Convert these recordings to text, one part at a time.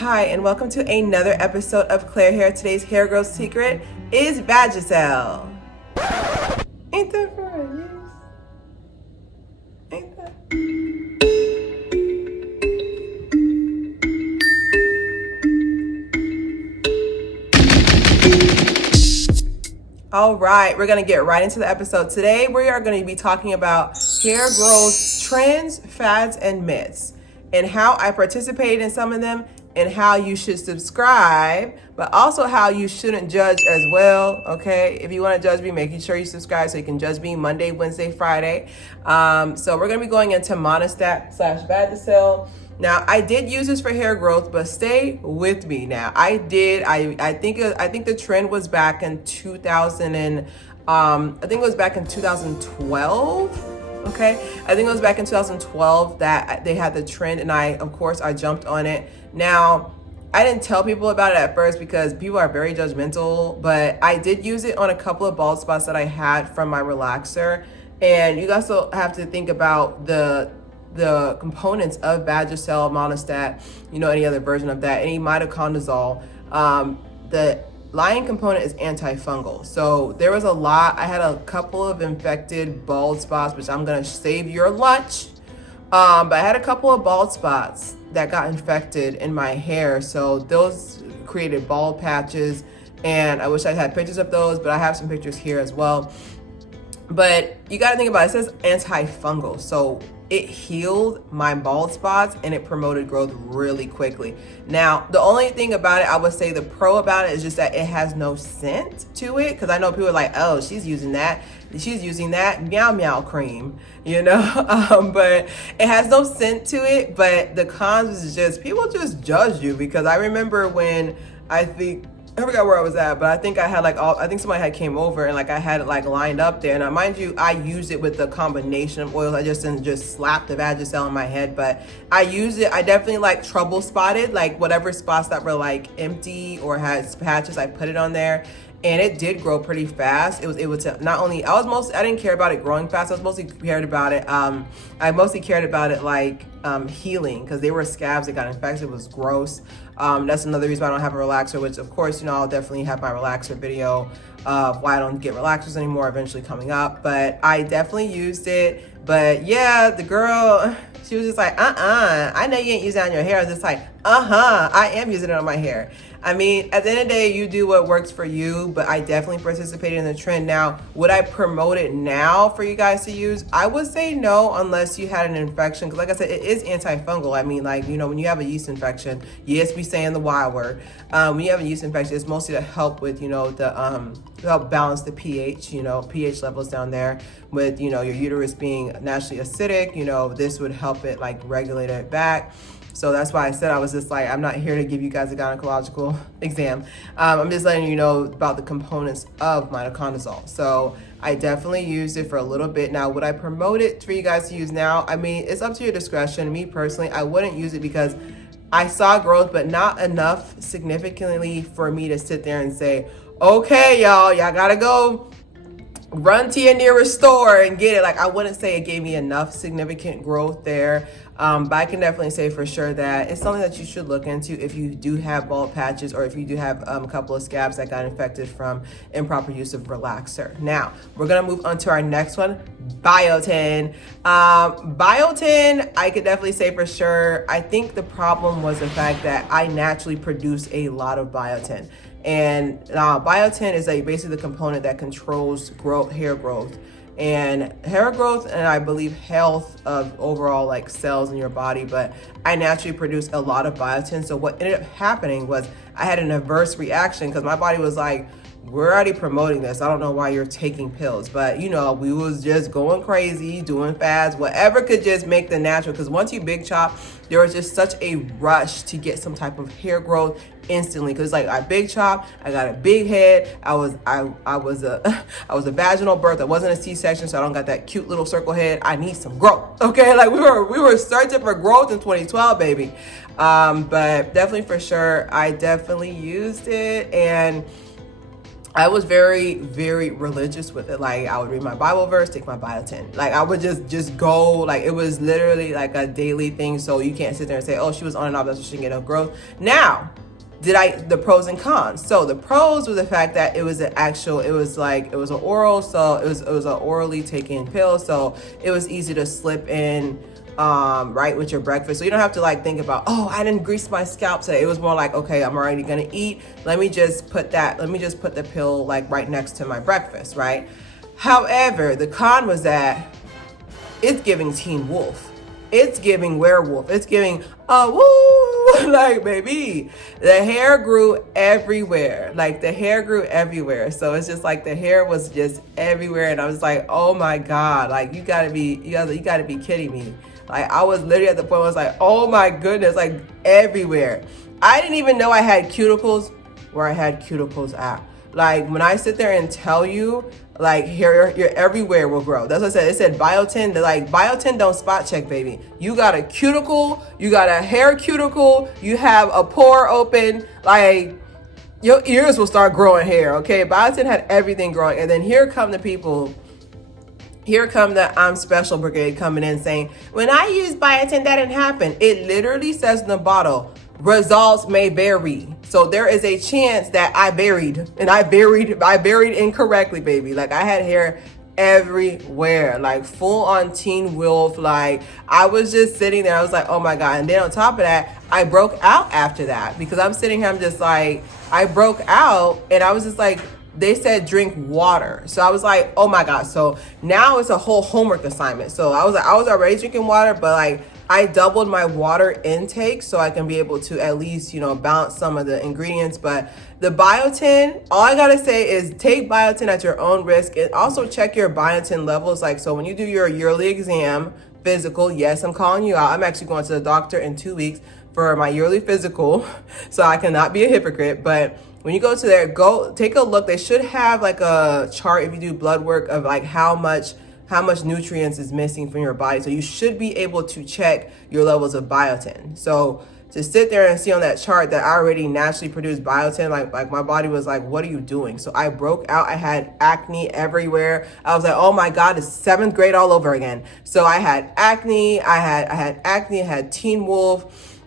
Hi, and welcome to another episode of Claire Hair. Today's hair growth secret is Vagisil. Ain't that fun? Yes. Ain't that? All right, we're going to get right into the episode. Today, we are going to be talking about hair growth trends, fads, and myths, and how I participated in some of them, and how you should subscribe, but also how you shouldn't judge as well, okay? If you want to judge me, making sure you subscribe so you can judge me Monday, Wednesday, Friday. So we're going to be going into Monistat / Vagisil. Now, I did use this for hair growth, but stay with me now. I think the trend was back in 2000 and I think it was back in 2012. Okay, I think it was back in 2012 that they had the trend, and I jumped on it. Now, I didn't tell people about it at first because people are very judgmental, but I did use it on a couple of bald spots that I had from my relaxer. And you also have to think about the components of Vagisil, Monistat, any other version of that, any Miconazole. The lion component is antifungal. So there was a lot. I had a couple of infected bald spots, which I'm going to save your lunch. But I had a couple of bald spots that got infected in my hair. So those created bald patches, and I wish I had pictures of those, but I have some pictures here as well. But you got to think about it. It says antifungal. So it healed my bald spots and it promoted growth really quickly. Now, the only thing about it, I would say the pro about it is just that it has no scent to it. Because I know people are like, oh, she's using that Meow cream, but it has no scent to it. But the cons is just people just judge you, because I remember when I forgot where I was at, but I think I had I think somebody had came over and I had it lined up there. Now, mind you, I used it with the combination of oils. I just didn't just slap the Vagisil in my head, but I used it. I definitely trouble spotted, whatever spots that were empty or had patches, I put it on there. And it did grow pretty fast. It was able to not only, I didn't care about it growing fast. I mostly cared about it healing, because they were scabs that got infected. It was gross. That's another reason why I don't have a relaxer, which of course, I'll definitely have my relaxer video of why I don't get relaxers anymore eventually coming up. But I definitely used it. But yeah, the girl, she was just like, I know you ain't using it on your hair. I was just like, I am using it on my hair. I mean, at the end of the day, you do what works for you, but I definitely participated in the trend. Now, would I promote it now for you guys to use? I would say no, unless you had an infection. Because like I said, it is antifungal. I mean, when you have a yeast infection, yes, we saying the Y word. When you have a yeast infection, it's mostly to help with, to help balance the pH, pH levels down there with, your uterus being naturally acidic. This would help it regulate it back. So that's why I said I was just I'm not here to give you guys a gynecological exam. I'm just letting you know about the components of Miconazole. So I definitely used it for a little bit. Now, would I promote it for you guys to use now? I mean, it's up to your discretion. Me personally, I wouldn't use it because I saw growth, but not enough significantly for me to sit there and say, okay, y'all gotta go run to your nearest store and get it. I wouldn't say it gave me enough significant growth there. But I can definitely say for sure that it's something that you should look into if you do have bald patches, or if you do have a couple of scabs that got infected from improper use of relaxer. Now, we're going to move on to our next one, Biotin. Biotin, I could definitely say for sure, I think the problem was the fact that I naturally produce a lot of biotin. And biotin is basically the component that controls hair growth. And hair growth, and I believe health of overall cells in your body, but I naturally produce a lot of biotin. So what ended up happening was I had an adverse reaction, because my body was like, we're already promoting this. I don't know why you're taking pills. But, we was just going crazy, doing fads, whatever could just make the natural. Because once you big chop, there was just such a rush to get some type of hair growth instantly. Because I big chop, I got a big head. I was a vaginal birth. I wasn't a C-section, so I don't got that cute little circle head. I need some growth. Okay, we were searching for growth in 2012, baby. But definitely for sure, I definitely used it. And I was very, very religious with it. Like I would read my Bible verse, take my biotin. Like I would just go. Like it was literally like a daily thing. So you can't sit there and say, "Oh, she was on and off. That's why she didn't get enough growth." Now, the pros and cons? So the pros were the fact that it was an oral. So it was an orally taken pill. So it was easy to slip in. Right with your breakfast, so you don't have to like think about, oh, I didn't grease my scalp today. It was more like, okay, I'm already gonna eat, let me just put the pill like right next to my breakfast, right? However, the con was that it's giving teen wolf, it's giving werewolf, it's giving woo, like baby, the hair grew everywhere. So it's just like the hair was just everywhere, and I was like, oh my god, like you gotta be kidding me. Like I was literally at the point where I was like, oh my goodness, like everywhere. I didn't even know I had cuticles where I had cuticles at. Like when I sit there and tell you, like hair, your everywhere will grow. That's what I said. It said biotin. They're like, biotin don't spot check, baby. You got a cuticle, you got a hair cuticle, you have a pore open, like your ears will start growing hair, okay? Biotin had everything growing. And then here come the people, here come the I'm special brigade coming in saying, when I use biotin, that didn't happen. It literally says in the bottle, results may vary. So there is a chance that I buried incorrectly, baby. Like I had hair everywhere, like full on teen wolf. Like I was just sitting there. I was like, oh my God. And then on top of that, I broke out after that because I'm sitting here. I'm just like, I broke out and I was just like, they said drink water. So I was like, oh my God. So now it's a whole homework assignment. So I was already drinking water, but like I doubled my water intake so I can be able to at least, balance some of the ingredients. But the biotin, all I gotta say is take biotin at your own risk, and also check your biotin levels. Like, so when you do your yearly exam, physical, yes, I'm calling you out. I'm actually going to the doctor in 2 weeks for my yearly physical, so I cannot be a hypocrite. But when you go to there, go take a look. They should have like a chart if you do blood work of like how much nutrients is missing from your body. So you should be able to check your levels of biotin. So to sit there and see on that chart that I already naturally produced biotin, like my body was like, what are you doing? So I broke out. I had acne everywhere. I was like, oh my God, it's 7th grade all over again. So I had acne. I had teen wolf.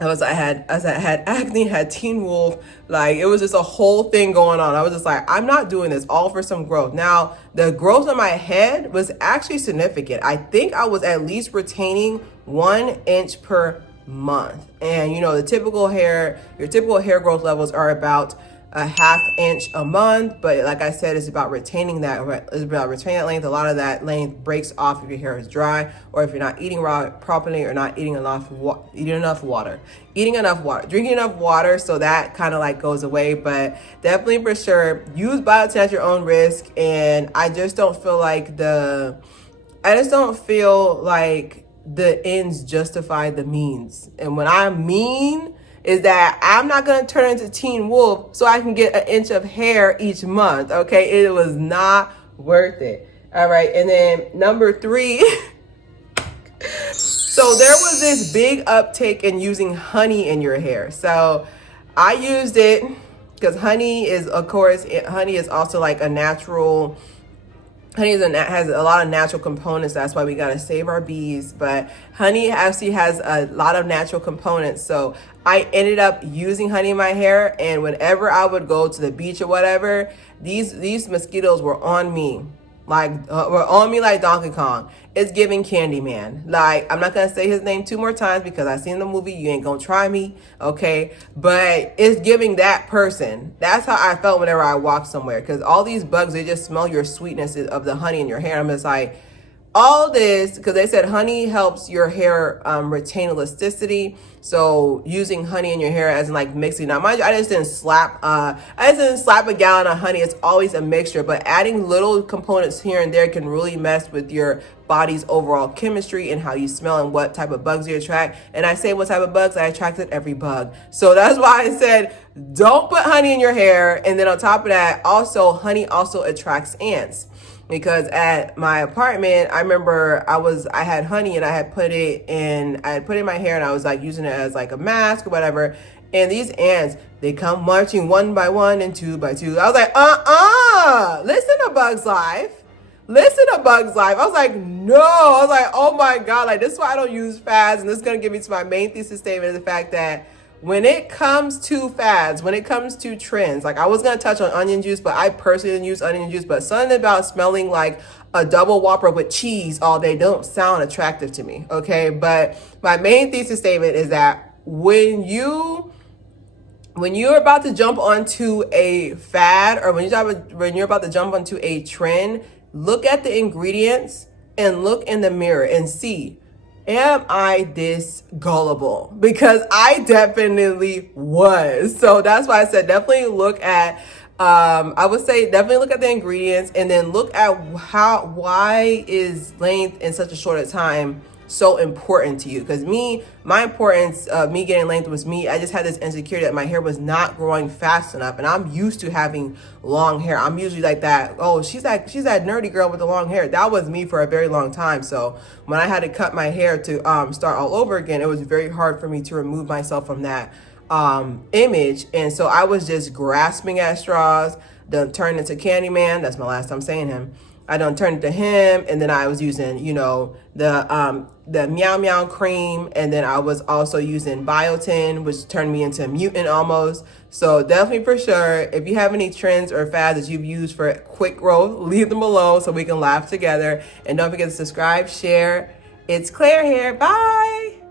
I had acne, had teen wolf. Like it was just a whole thing going on. I was just like, I'm not doing this all for some growth. Now the growth on my head was actually significant. I think I was at least retaining 1 inch per month. And your typical hair growth levels are about a 1/2 inch a month, but like I said, it's about retaining that. It's about retaining that length. A lot of that length breaks off if your hair is dry, or if you're not eating properly, or not eating enough water, drinking enough water. So that kind of like goes away. But definitely for sure, use biotin at your own risk. And I just don't feel like the ends justify the means. And what I mean is that I'm not going to turn into teen wolf so I can get 1 inch of hair each month. Okay. It was not worth it. All right. And then number 3, so there was this big uptake in using honey in your hair. So I used it because honey is also like a natural. Honey has a lot of natural components. That's why we got to save our bees. But honey actually has a lot of natural components. So I ended up using honey in my hair. And whenever I would go to the beach or whatever, these mosquitoes were on me. Like Donkey Kong. It's giving Candyman. Like, I'm not going to say his name 2 more times because I seen the movie. You ain't going to try me. Okay. But it's giving that person. That's how I felt whenever I walked somewhere. Because all these bugs, they just smell your sweetness of the honey in your hair. I'm just like, all this, because they said honey helps your hair retain elasticity. So using honey in your hair as in like mixing. Now, mind you, I just didn't slap a gallon of honey. It's always a mixture, but adding little components here and there can really mess with your body's overall chemistry and how you smell and what type of bugs you attract. And I say what type of bugs, I attracted every bug. So that's why I said, don't put honey in your hair. And then on top of that, also honey also attracts ants. because at my apartment, I remember I had honey and I had put it in my hair, and I was like using it as like a mask or whatever. And these ants, they come marching one by one and two by two. I was like, listen to Bug's Life. Listen to Bug's Life. I was like, no. I was like, oh my God. Like, this is why I don't use fads. And this is going to get me to my main thesis statement, is the fact that when it comes to fads, when it comes to trends, like I was going to touch on onion juice, but I personally didn't use onion juice, but something about smelling like a double Whopper with cheese all day don't sound attractive to me. Okay. But my main thesis statement is that when you're about to jump onto a fad, or when you're about to jump onto a trend, look at the ingredients and look in the mirror and see, am I this gullible? Because I definitely was. So that's why I said definitely look at, I would say definitely look at the ingredients, and then look at why is length in such a short time so important to you. Because my importance of me getting length was I just had this insecurity that my hair was not growing fast enough, and I'm used to having long hair. I'm usually like that, oh, she's that nerdy girl with the long hair. That was me for a very long time. So when I had to cut my hair to start all over again, it was very hard for me to remove myself from that image. And so I was just grasping at straws, then turned into Candyman. That's my last time saying him. I done turned to him, and then I was using, the Meow cream, and then I was also using Biotin, which turned me into a mutant almost. So definitely, for sure, if you have any trends or fads that you've used for quick growth, leave them below so we can laugh together. And don't forget to subscribe, share. It's Claire here. Bye.